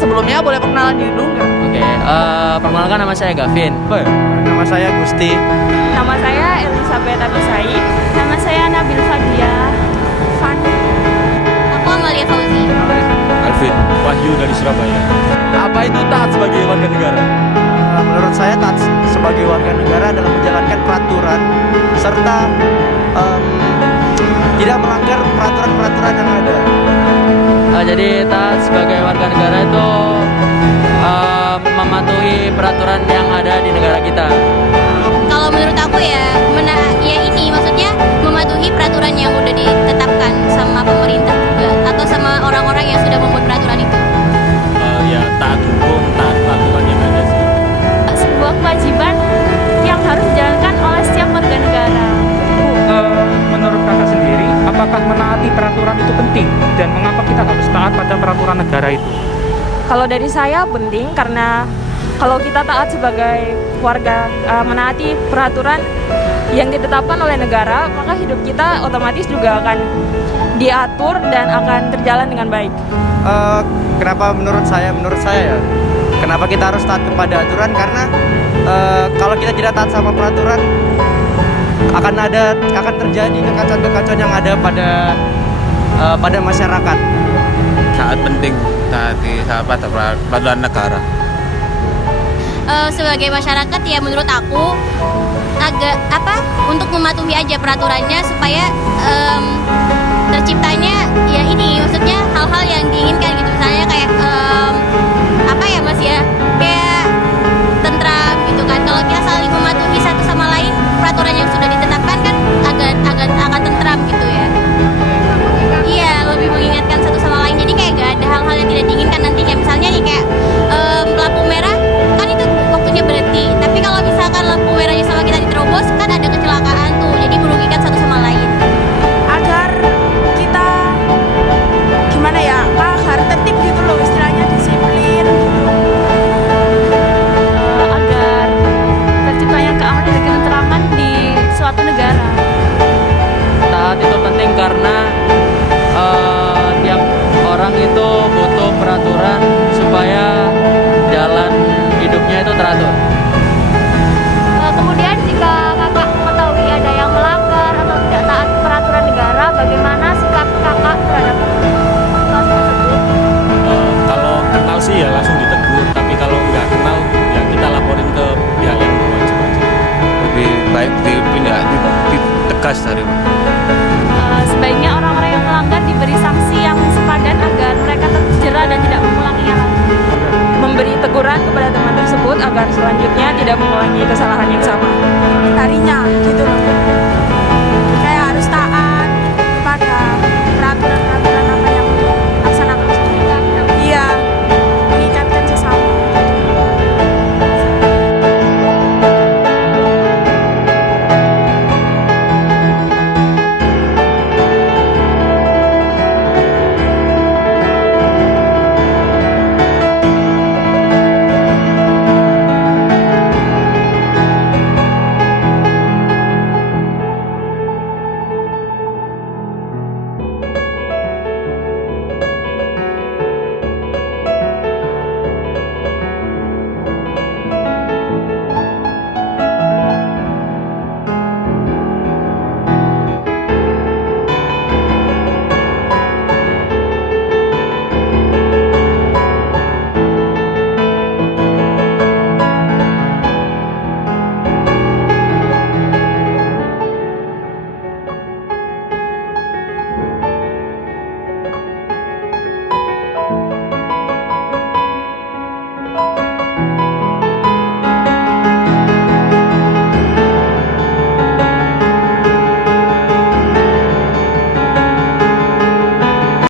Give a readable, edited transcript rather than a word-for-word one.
sebelumnya boleh perkenalan diri dulu nggak? Oke, perkenalkan nama saya Gavin. Nama saya Gusti. Nama saya Elizabeth Abisai. Nama saya Nabil Fadia. Fani. Aku Amalia Fauzi. Alvin Wahyu dari Surabaya. Apa itu taat sebagai warga negara? Menurut saya taat sebagai warga negara adalah menjalankan peraturan serta tidak melanggar peraturan-peraturan yang ada. Jadi taat sebagai warga negara itu mematuhi peraturan yang ada di negara kita. Kalau menurut aku ya ini maksudnya mematuhi peraturan yang udah ditetapkan sama pemerintah juga atau sama orang-orang yang sudah membuat peraturan itu. Ya taat hukum, taat peraturan yang ada sih. Sebuah kewajiban yang harus dijalankan oleh setiap warga negara. Menurut kakak sendiri, apakah menaati peraturan itu penting? Dan mengapa kita harus taat pada peraturan negara itu? Kalau dari saya penting karena kalau kita taat sebagai warga menaati peraturan yang ditetapkan oleh negara, maka hidup kita otomatis juga akan diatur dan akan terjalan dengan baik. Kenapa menurut saya ya, kenapa kita harus taat kepada aturan? Karena kalau kita tidak taat sama peraturan, akan terjadi kekacauan-kekacauan yang ada pada masyarakat. Sangat penting taati peraturan negara. Sebagai masyarakat ya menurut aku agak untuk mematuhi aja peraturannya supaya